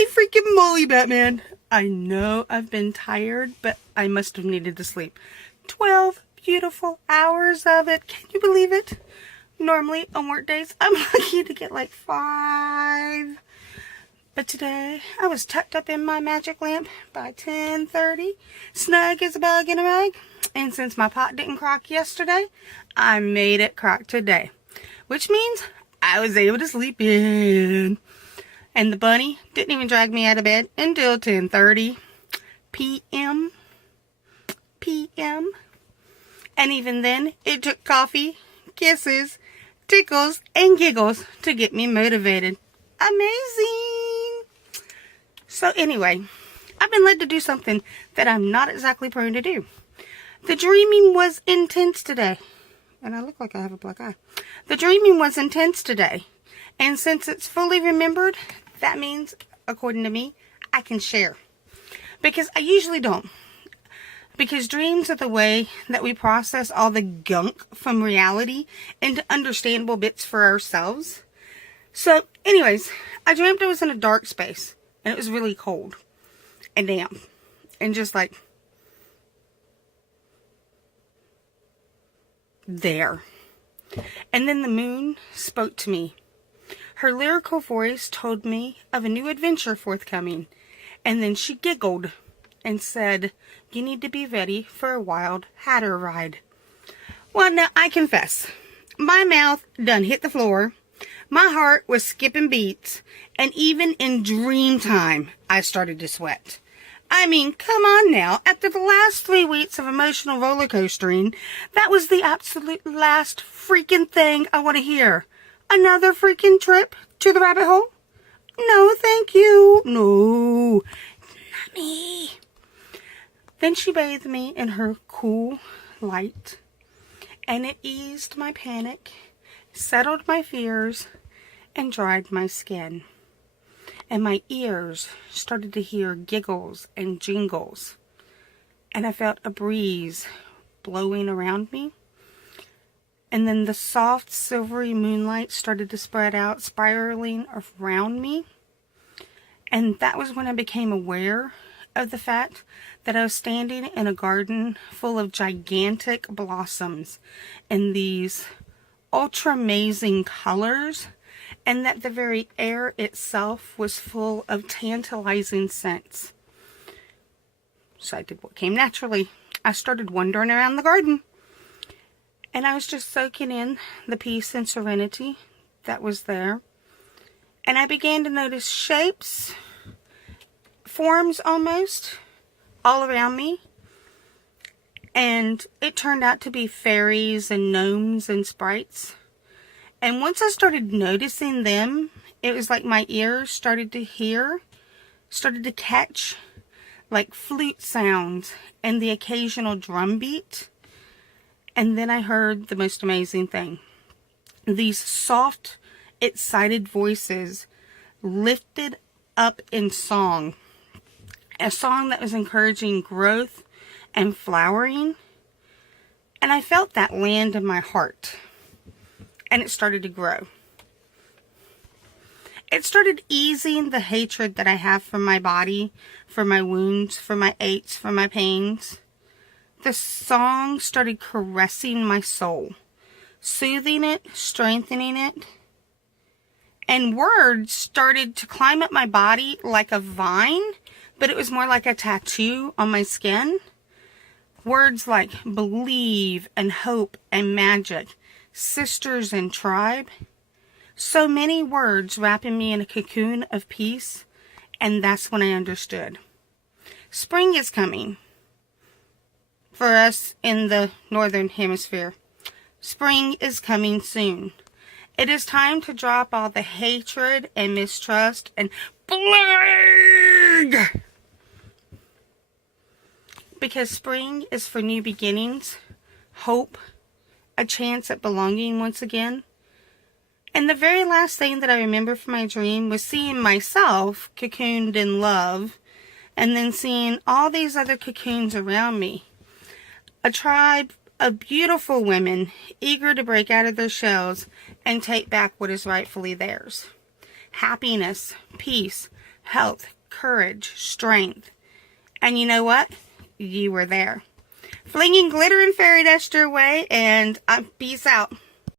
Holy freaking moly, Batman. I know I've been tired, but I must have needed to sleep. 12 beautiful hours of it. Can you believe it? Normally, on work days, I'm lucky to get like 5. But today, I was tucked up in my magic lamp by 10:30, snug as a bug in a rug. And since my pot didn't crock yesterday, I made it crock today. Which means I was able to sleep in. And the bunny didn't even drag me out of bed until 10:30 p.m. And even then, it took coffee, kisses, tickles, and giggles to get me motivated. Amazing! So anyway, I've been led to do something that I'm not exactly prone to do. The dreaming was intense today. And I look like I have a black eye. The dreaming was intense today. And since it's fully remembered, that means, according to me, I can share. Because I usually don't. Because dreams are the way that we process all the gunk from reality into understandable bits for ourselves. So, anyways, I dreamt I was in a dark space. And it was really cold. And damp. And just like... there. And then the moon spoke to me. Her lyrical voice told me of a new adventure forthcoming. And then she giggled and said, "You need to be ready for a wild hatter ride." Well, now I confess, my mouth done hit the floor. My heart was skipping beats. And even in dream time, I started to sweat. I mean, come on now. After the last 3 weeks of emotional roller coastering, that was the absolute last freaking thing I want to hear. Another freaking trip to the rabbit hole? No, thank you. No, not me. Then she bathed me in her cool light, and it eased my panic, settled my fears, and dried my skin. And my ears started to hear giggles and jingles. And I felt a breeze blowing around me. And then the soft silvery moonlight started to spread out, spiraling around me. And that was when I became aware of the fact that I was standing in a garden full of gigantic blossoms in these ultra amazing colors. And that the very air itself was full of tantalizing scents. So I did what came naturally. I started wandering around the garden. And I was just soaking in the peace and serenity that was there. And I began to notice shapes, forms almost, all around me. And it turned out to be fairies and gnomes and sprites. And once I started noticing them, it was like my ears started to catch like flute sounds and the occasional drum beat. And then I heard the most amazing thing. These soft, excited voices lifted up in song. A song that was encouraging growth and flowering. And I felt that land in my heart. And it started to grow. It started easing the hatred that I have for my body, for my wounds, for my aches, for my pains. The song started caressing my soul, soothing it, strengthening it. And words started to climb up my body like a vine, but it was more like a tattoo on my skin. Words like believe and hope and magic. Sisters and tribe. So many words wrapping me in a cocoon of peace. And that's when I understood. Spring is coming. For us in the northern hemisphere. Spring is coming soon. It is time to drop all the hatred and mistrust and plague. Because spring is for new beginnings, hope, a chance at belonging once again. And the very last thing that I remember from my dream was seeing myself cocooned in love, and then seeing all these other cocoons around me. A tribe of beautiful women eager to break out of their shells and take back what is rightfully theirs. Happiness, peace, health, courage, strength. And you know what? You were there. Flinging glitter and fairy dust your way, and peace out.